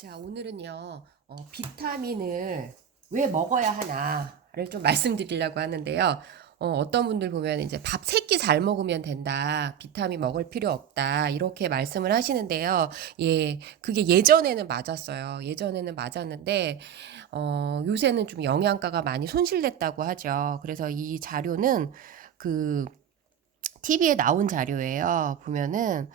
자, 오늘은요, 비타민을 왜 먹어야 하나를 좀 말씀드리려고 하는데요. 어떤 분들 보면 이제 밥 3끼 잘 먹으면 된다. 비타민 먹을 필요 없다. 이렇게 말씀을 하시는데요. 예, 그게 예전에는 맞았어요. 예전에는 맞았는데, 요새는 좀 영양가가 많이 손실됐다고 하죠. 그래서 이 자료는 그 TV에 나온 자료예요. 보면은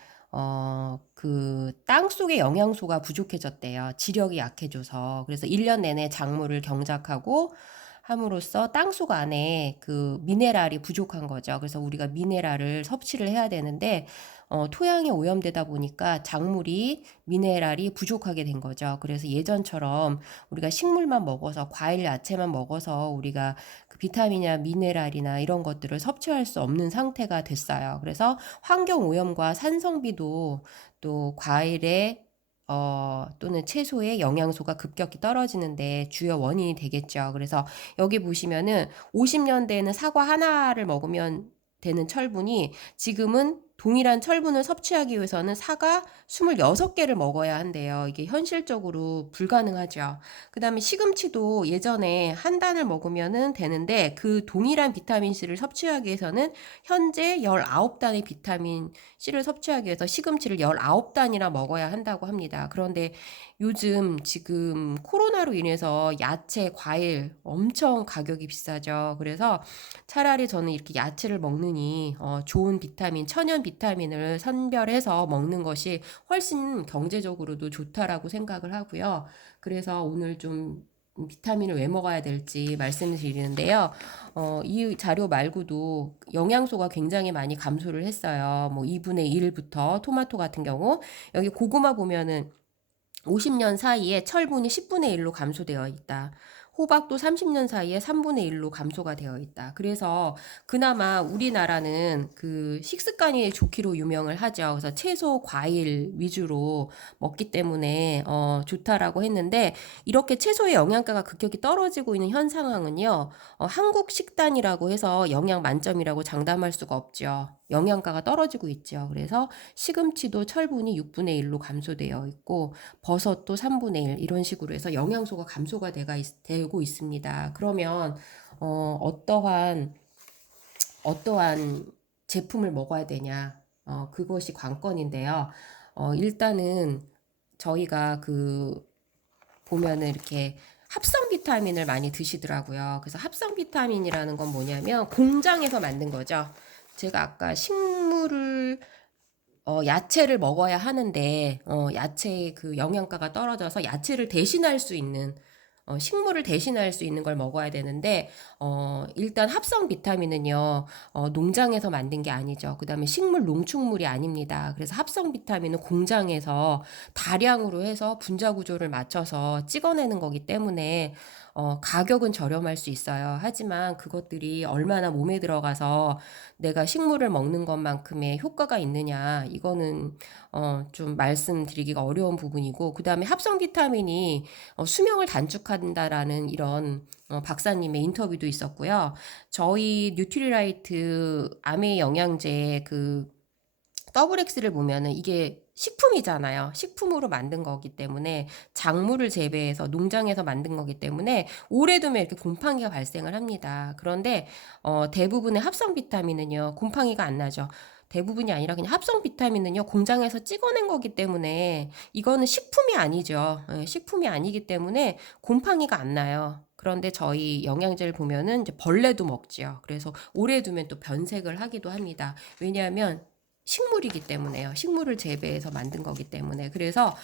그 땅 속의 영양소가 부족해졌대요. 지력이 약해져서. 그래서 1년 내내 작물을 경작하고 함으로써 땅속 안에 그 미네랄이 부족한 거죠. 그래서 우리가 미네랄을 섭취를 해야 되는데 토양이 오염되다 보니까 작물이 미네랄이 부족하게 된 거죠. 그래서 예전처럼 우리가 식물만 먹어서 과일, 야채만 먹어서 우리가 그 비타민이나 미네랄이나 이런 것들을 섭취할 수 없는 상태가 됐어요. 그래서 환경 오염과 산성비도 또 과일에 또는 채소의 영양소가 급격히 떨어지는데 주요 원인이 되겠죠. 그래서 여기 보시면은 50년대에는 사과 하나를 먹으면 되는 철분이 지금은 동일한 철분을 섭취하기 위해서는 사과 26개를 먹어야 한대요. 이게 현실적으로 불가능하죠. 그 다음에 시금치도 예전에 한 단을 먹으면 되는데 그 동일한 비타민C를 섭취하기 위해서는 현재 19단의 비타민C를 섭취하기 위해서 시금치를 19단이나 먹어야 한다고 합니다. 그런데 요즘 지금 코로나로 인해서 야채, 과일 엄청 가격이 비싸죠. 그래서 차라리 저는 이렇게 야채를 먹느니 좋은 비타민, 천연 비타민을 선별해서 먹는 것이 훨씬 경제적으로도 좋다라고 생각을 하고요. 그래서 오늘 좀 비타민을 왜 먹어야 될지 말씀드리는데요. 이 자료 말고도 영양소가 굉장히 많이 감소를 했어요. 뭐 2분의 1부터 토마토 같은 경우 여기 고구마 보면은 50년 사이에 철분이 10분의 1로 감소되어 있다. 호박도 30년 사이에 3분의 1로 감소가 되어 있다. 그래서 그나마 우리나라는 그 식습관이 좋기로 유명을 하죠. 그래서 채소, 과일 위주로 먹기 때문에 좋다라고 했는데 이렇게 채소의 영양가가 급격히 떨어지고 있는 현 상황은요. 한국 식단이라고 해서 영양 만점이라고 장담할 수가 없죠. 영양가가 떨어지고 있죠. 그래서 시금치도 철분이 6분의 1로 감소되어 있고 버섯도 3분의 1 이런 식으로 해서 영양소가 감소가 되고 있습니다. 그러면 어떠한 제품을 먹어야 되냐? 그것이 관건인데요. 일단은 저희가 그 보면은 이렇게 합성 비타민을 많이 드시더라고요. 그래서 합성 비타민이라는 건 뭐냐면 공장에서 만든 거죠. 제가 아까 식물을 야채를 먹어야 하는데, 야채의 그 영양가가 떨어져서 야채를 대신할 수 있는, 식물을 대신할 수 있는 걸 먹어야 되는데, 일단 합성 비타민은요, 농장에서 만든 게 아니죠. 그 다음에 식물 농축물이 아닙니다. 그래서 합성 비타민은 공장에서 다량으로 해서 분자 구조를 맞춰서 찍어내는 거기 때문에, 가격은 저렴할 수 있어요. 하지만 그것들이 얼마나 몸에 들어가서 내가 식물을 먹는 것만큼의 효과가 있느냐, 이거는 좀 말씀드리기가 어려운 부분이고, 그 다음에 합성 비타민이 수명을 단축한다라는 이런 박사님의 인터뷰도 있었고요. 저희 뉴트리라이트 아메 영양제 그 더블 X를 보면은 이게 식품이잖아요. 식품으로 만든 거기 때문에 작물을 재배해서 농장에서 만든 거기 때문에 오래 두면 이렇게 곰팡이가 발생을 합니다. 그런데 대부분의 합성 비타민은요 곰팡이가 안 나죠. 대부분이 아니라 그냥 합성 비타민은요 공장에서 찍어낸 거기 때문에 이거는 식품이 아니죠. 예, 식품이 아니기 때문에 곰팡이가 안 나요. 그런데 저희 영양제를 보면은 이제 벌레도 먹지요. 그래서 오래 두면 또 변색을 하기도 합니다. 왜냐하면 식물이기 때문에요. 식물을 재배해서 만든 거기 때문에. 그래서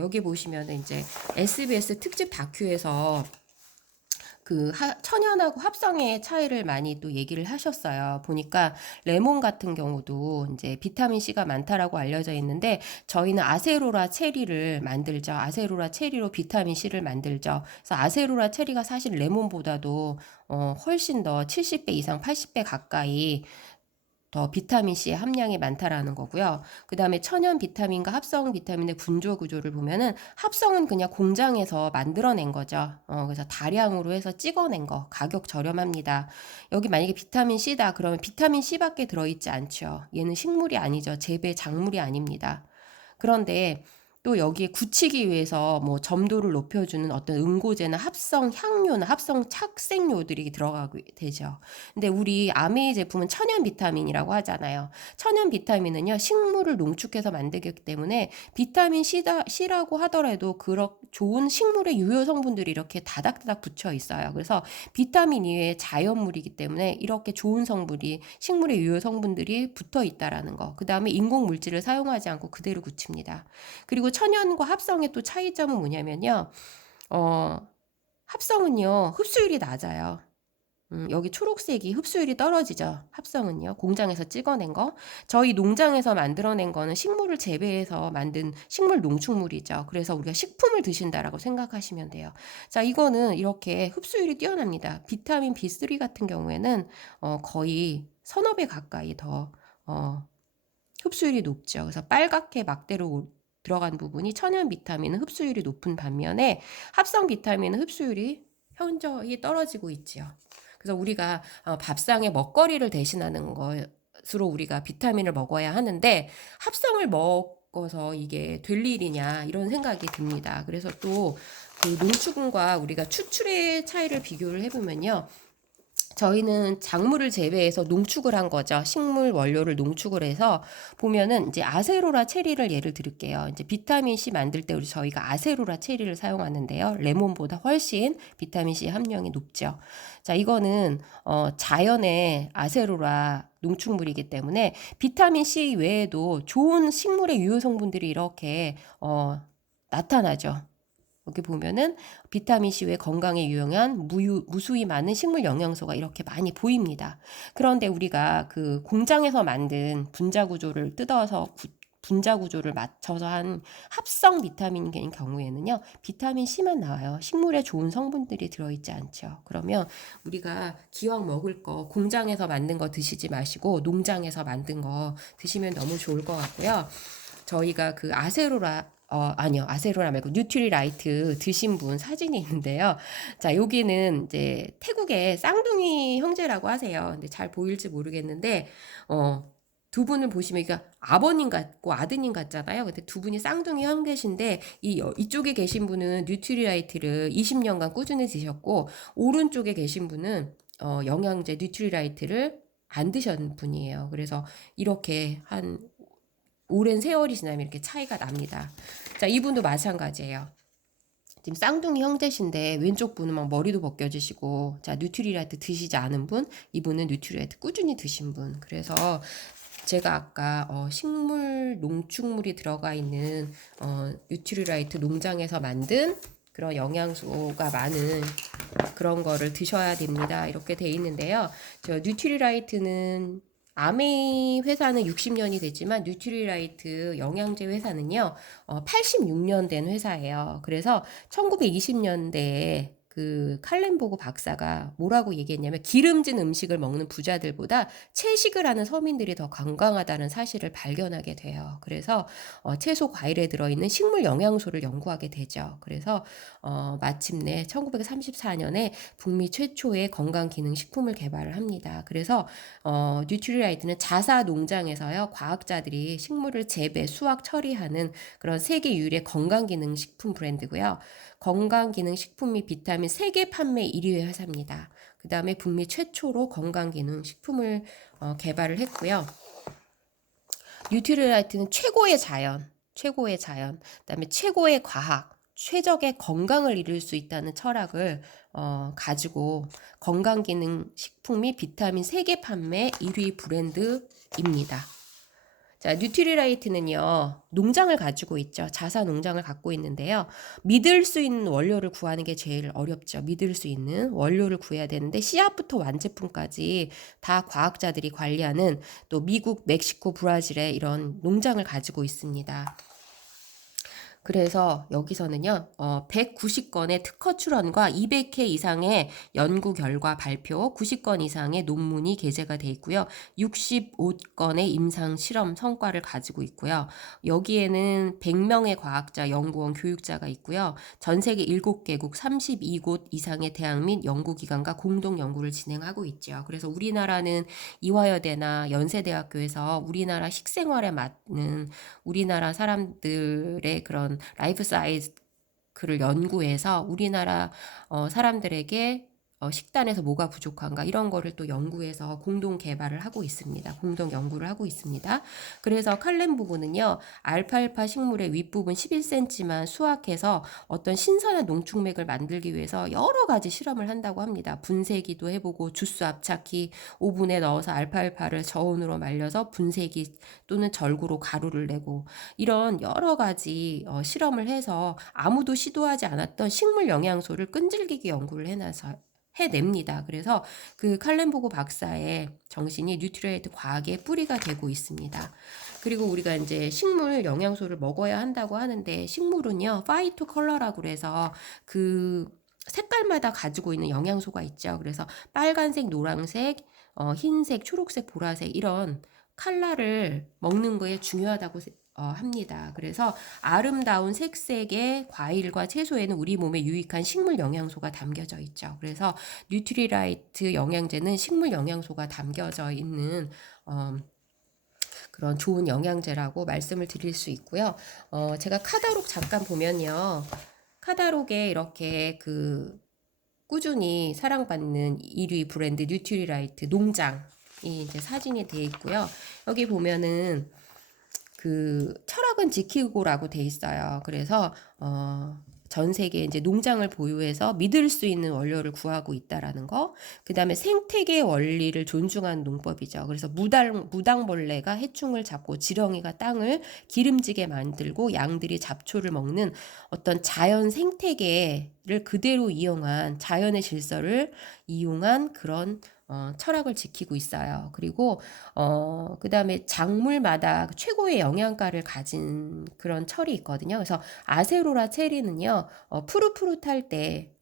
여기 보시면 이제 SBS 특집 다큐에서 그 천연하고 합성의 차이를 많이 또 얘기를 하셨어요. 보니까 레몬 같은 경우도 이제 비타민 C가 많다라고 알려져 있는데 저희는 아세로라 체리를 만들죠. 아세로라 체리로 비타민 C를 만들죠. 그래서 아세로라 체리가 사실 레몬보다도 훨씬 더 70배 이상 80배 가까이 더 비타민C의 함량이 많다라는 거고요. 그 다음에 천연 비타민과 합성 비타민의 분조 구조를 보면은 합성은 그냥 공장에서 만들어낸 거죠. 그래서 다량으로 해서 찍어낸 거. 가격 저렴합니다. 여기 만약에 비타민C다 그러면 비타민C밖에 들어있지 않죠. 얘는 식물이 아니죠. 재배 작물이 아닙니다. 그런데 또 여기에 굳히기 위해서 뭐 점도를 높여주는 어떤 응고제나 합성 향료나 합성 착색료들이 들어가게 되죠. 근데 우리 아메이 제품은 천연 비타민이라고 하잖아요. 천연 비타민은요, 식물을 농축해서 만들기 때문에 비타민 C라고 하더라도 그런 좋은 식물의 유효 성분들이 이렇게 다닥다닥 붙여 있어요. 그래서 비타민 이외의 자연물이기 때문에 이렇게 좋은 성분이 식물의 유효 성분들이 붙어 있다라는 거. 그 다음에 인공 물질을 사용하지 않고 그대로 굳힙니다. 그리고 천연과 합성의 또 차이점은 뭐냐면요. 합성은요, 흡수율이 낮아요. 여기 초록색이 흡수율이 떨어지죠. 합성은요. 공장에서 찍어낸 거. 저희 농장에서 만들어낸 거는 식물을 재배해서 만든 식물 농축물이죠. 그래서 우리가 식품을 드신다라고 생각하시면 돼요. 자, 이거는 이렇게 흡수율이 뛰어납니다. 비타민 B3 같은 경우에는 거의 서너 배 가까이 더 흡수율이 높죠. 그래서 빨갛게 막대로 들어간 부분이 천연 비타민은 흡수율이 높은 반면에 합성 비타민은 흡수율이 현저히 떨어지고 있지요. 그래서 우리가 밥상에 먹거리를 대신하는 것으로 우리가 비타민을 먹어야 하는데 합성을 먹어서 이게 될 일이냐 이런 생각이 듭니다. 그래서 또 그 농축과 우리가 추출의 차이를 비교를 해보면요. 저희는 작물을 재배해서 농축을 한 거죠. 식물 원료를 농축을 해서 보면은 이제 아세로라 체리를 예를 들을게요. 이제 비타민 C 만들 때 저희가 아세로라 체리를 사용하는데요. 레몬보다 훨씬 비타민 C 함량이 높죠. 자, 이거는 자연의 아세로라 농축물이기 때문에 비타민 C 외에도 좋은 식물의 유효 성분들이 이렇게 나타나죠. 여기 보면은 비타민C 외 건강에 유용한 무수히 많은 식물 영양소가 이렇게 많이 보입니다. 그런데 우리가 그 공장에서 만든 분자 구조를 뜯어서 분자 구조를 맞춰서 한 합성 비타민인 경우에는요, 비타민 C만 나와요. 식물에 좋은 성분들이 들어있지 않죠. 그러면 우리가 기왕 먹을 거 공장에서 만든 거 드시지 마시고 농장에서 만든 거 드시면 너무 좋을 것 같고요. 저희가 그 아니요. 아세로라 말고 뉴트리라이트 드신 분 사진이 있는데요. 자, 여기는 이제 태국의 쌍둥이 형제라고 하세요. 근데 잘 보일지 모르겠는데, 두 분을 보시면, 그러니까 아버님 같고 아드님 같잖아요. 근데 두 분이 쌍둥이 형제신데, 이쪽에 계신 분은 뉴트리라이트를 20년간 꾸준히 드셨고, 오른쪽에 계신 분은, 영양제 뉴트리라이트를 안 드신 분이에요. 그래서 이렇게 한 오랜 세월이 지나면 이렇게 차이가 납니다. 자, 이분도 마찬가지예요. 지금 쌍둥이 형제신데 왼쪽 분은 막 머리도 벗겨지시고, 자, 뉴트리라이트 드시지 않은 분, 이분은 뉴트리라이트 꾸준히 드신 분. 그래서 제가 아까 식물 농축물이 들어가 있는 뉴트리라이트 농장에서 만든 그런 영양소가 많은 그런 거를 드셔야 됩니다. 이렇게 돼 있는데요. 저 뉴트리라이트는 아메이 회사는 60년이 됐지만 뉴트리라이트 영양제 회사는요 86년 된 회사예요. 그래서 1920년대에 그 칼렌보그 박사가 뭐라고 얘기했냐면 기름진 음식을 먹는 부자들보다 채식을 하는 서민들이 더 건강하다는 사실을 발견하게 돼요. 그래서 채소 과일에 들어있는 식물 영양소를 연구하게 되죠. 그래서 마침내 1934년에 북미 최초의 건강기능식품을 개발을 합니다. 그래서 뉴트리라이트는 자사 농장에서요 과학자들이 식물을 재배, 수확, 처리하는 그런 세계 유일의 건강기능식품 브랜드고요. 건강기능식품 및 비타민 세계 판매 1위 회사입니다. 그 다음에 북미 최초로 건강기능식품을 개발을 했고요. 뉴트리라이트는 최고의 자연, 그 다음에 최고의 과학, 최적의 건강을 이룰 수 있다는 철학을 가지고 건강기능식품 및 비타민 세계 판매 1위 브랜드입니다. 자, 뉴트리라이트는요, 농장을 가지고 있죠. 자사 농장을 갖고 있는데요. 믿을 수 있는 원료를 구하는 게 제일 어렵죠. 믿을 수 있는 원료를 구해야 되는데, 씨앗부터 완제품까지 다 과학자들이 관리하는 또 미국, 멕시코, 브라질에 이런 농장을 가지고 있습니다. 그래서 여기서는요, 190건의 특허 출원과 200회 이상의 연구 결과 발표, 90건 이상의 논문이 게재가 돼 있고요. 65건의 임상 실험 성과를 가지고 있고요. 여기에는 100명의 과학자, 연구원, 교육자가 있고요. 전 세계 7개국 32곳 이상의 대학 및 연구기관과 공동 연구를 진행하고 있죠. 그래서 우리나라는 이화여대나 연세대학교에서 우리나라 식생활에 맞는 우리나라 사람들의 그런 그런 라이프 사이클을 연구해서 우리나라 사람들에게 식단에서 뭐가 부족한가 이런 거를 또 연구해서 공동 개발을 하고 있습니다. 공동 연구를 하고 있습니다. 그래서 칼렌 부부는요, 알파알파 식물의 윗부분 11cm만 수확해서 어떤 신선한 농축맥을 만들기 위해서 여러 가지 실험을 한다고 합니다. 분쇄기도 해보고 주스 압착기, 오븐에 넣어서 알파알파를 저온으로 말려서 분쇄기 또는 절구로 가루를 내고 이런 여러 가지 실험을 해서 아무도 시도하지 않았던 식물 영양소를 끈질기게 연구를 해냅니다. 그래서 그 칼렌보고 박사의 정신이 뉴트리에이트 과학의 뿌리가 되고 있습니다. 그리고 우리가 이제 식물 영양소를 먹어야 한다고 하는데 식물은요, 파이토 컬러라고 그래서 그 색깔마다 가지고 있는 영양소가 있죠. 그래서 빨간색, 노란색, 흰색, 초록색, 보라색 이런 컬러를 먹는 거에 중요하다고 합니다. 그래서 아름다운 색색의 과일과 채소에는 우리 몸에 유익한 식물 영양소가 담겨져 있죠. 그래서 뉴트리라이트 영양제는 식물 영양소가 담겨져 있는 그런 좋은 영양제라고 말씀을 드릴 수 있고요. 제가 카다록 잠깐 보면요. 카다록에 이렇게 그 꾸준히 사랑받는 1위 브랜드 뉴트리라이트 농장이 이제 사진이 되어 있고요. 여기 보면은 그 철학은 지키고라고 돼 있어요. 그래서 전 세계에 이제 농장을 보유해서 믿을 수 있는 원료를 구하고 있다라는 거. 그다음에 생태계 원리를 존중하는 농법이죠. 그래서 무당벌레가 해충을 잡고 지렁이가 땅을 기름지게 만들고 양들이 잡초를 먹는 어떤 자연 생태계를 그대로 이용한 자연의 질서를 이용한 그런 철학을 지키고 있어요. 그리고 그 다음에 작물마다 최고의 영양가를 가진 그런 철이 있거든요. 그래서 아세로라 체리는요, 푸릇푸릇할 때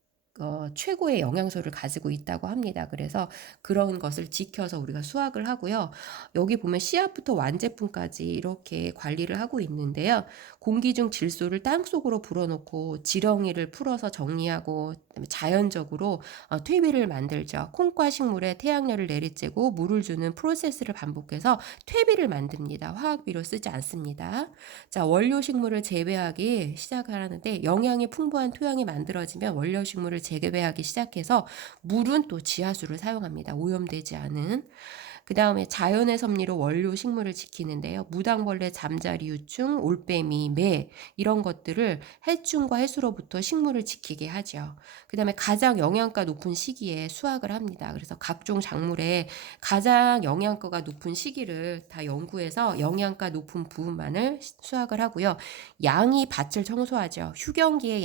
최고의 영양소를 가지고 있다고 합니다. 그래서 그런 것을 지켜서 우리가 수확을 하고요. 여기 보면 씨앗부터 완제품까지 이렇게 관리를 하고 있는데요. 공기 중 질소를 땅속으로 불어넣고 지렁이를 풀어서 정리하고 그다음에 자연적으로 퇴비를 만들죠. 콩과 식물에 태양열을 내리쬐고 물을 주는 프로세스를 반복해서 퇴비를 만듭니다. 화학비료 쓰지 않습니다. 자, 원료 식물을 재배하기 시작하는데 영양이 풍부한 토양이 만들어지면 원료 식물을 재배하기 시작해서 물은 또 지하수를 사용합니다. 오염되지 않은. 그 다음에 자연의 섭리로 원료 식물을 지키는데요. 무당벌레, 잠자리 유충, 올빼미, 매 이런 것들을 해충과 해수로부터 식물을 지키게 하죠. 그 다음에 가장 영양가 높은 시기에 수확을 합니다. 그래서 각종 작물에 가장 영양가가 높은 시기를 다 연구해서 영양가 높은 부분만을 수확을 하고요. 양이 밭을 청소하죠. 휴경기에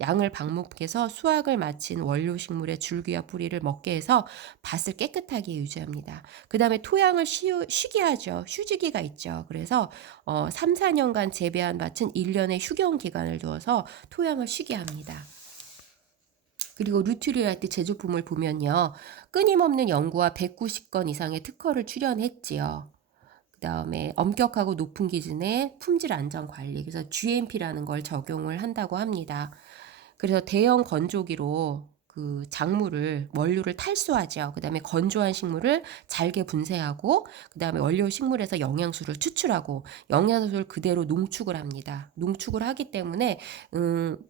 양을 방목해서 수확을 마친 원료 식물의 줄기와 뿌리를 먹게 해서 밭을 깨끗하게 유지합니다. 그 다음에 토양을 쉬게 하죠. 휴지기가 있죠. 그래서 3, 4년간 재배한 밭은 1년의 휴경 기간을 두어서 토양을 쉬게 합니다. 그리고 뉴트리라이트 제조품을 보면요. 끊임없는 연구와 190건 이상의 특허를 출연했지요. 그 다음에 엄격하고 높은 기준의 품질 안전 관리, 그래서 GMP라는 걸 적용을 한다고 합니다. 그래서 대형 건조기로 그 작물을 원료를 탈수하죠. 그 다음에 건조한 식물을 잘게 분쇄하고 그 다음에 원료 식물에서 영양소를 추출하고 영양소를 그대로 농축을 합니다. 농축을 하기 때문에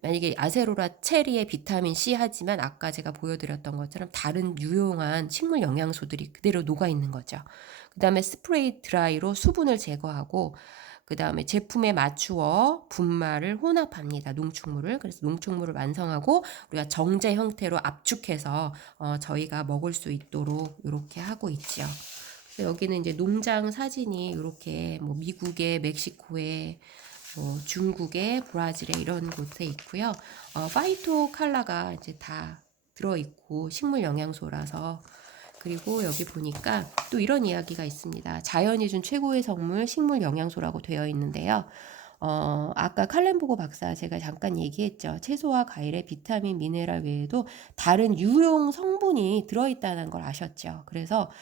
만약에 아세로라 체리에 비타민 C 하지만 아까 제가 보여드렸던 것처럼 다른 유용한 식물 영양소들이 그대로 녹아 있는 거죠. 그 다음에 스프레이 드라이로 수분을 제거하고 그 다음에 제품에 맞추어 분말을 혼합합니다. 농축물을. 그래서 농축물을 완성하고 우리가 정제 형태로 압축해서 저희가 먹을 수 있도록 이렇게 하고 있죠. 여기는 이제 농장 사진이 이렇게 뭐 미국에, 멕시코에, 뭐 중국에, 브라질에 이런 곳에 있고요. 파이토 칼라가 이제 다 들어있고 식물 영양소라서 그리고 여기 보니까 또 이런 이야기가 있습니다. 자연이 준 최고의 선물 식물 영양소라고 되어 있는데요. 아까 칼렌보고 박사 제가 잠깐 얘기했죠. 채소와 과일에 비타민, 미네랄 외에도 다른 유용 성분이 들어있다는 걸 아셨죠. 그래서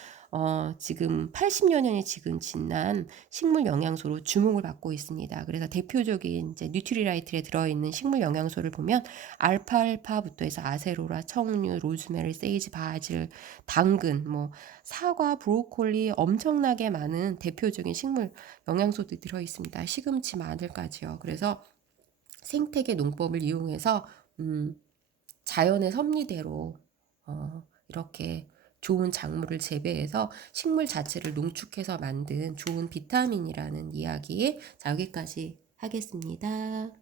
지금 80여 년이 지금 지난 식물 영양소로 주목을 받고 있습니다. 그래서 대표적인 이제 뉴트리라이트에 들어있는 식물 영양소를 보면 알파알파부터 해서 아세로라, 청류, 로즈메리, 세이지, 바질, 당근, 뭐 사과, 브로콜리 엄청나게 많은 대표적인 식물 영양소들이 들어있습니다. 시금치, 마늘까지요. 그래서 생태계 농법을 이용해서 자연의 섭리대로 이렇게 좋은 작물을 재배해서 식물 자체를 농축해서 만든 좋은 비타민이라는 이야기. 자, 여기까지 하겠습니다.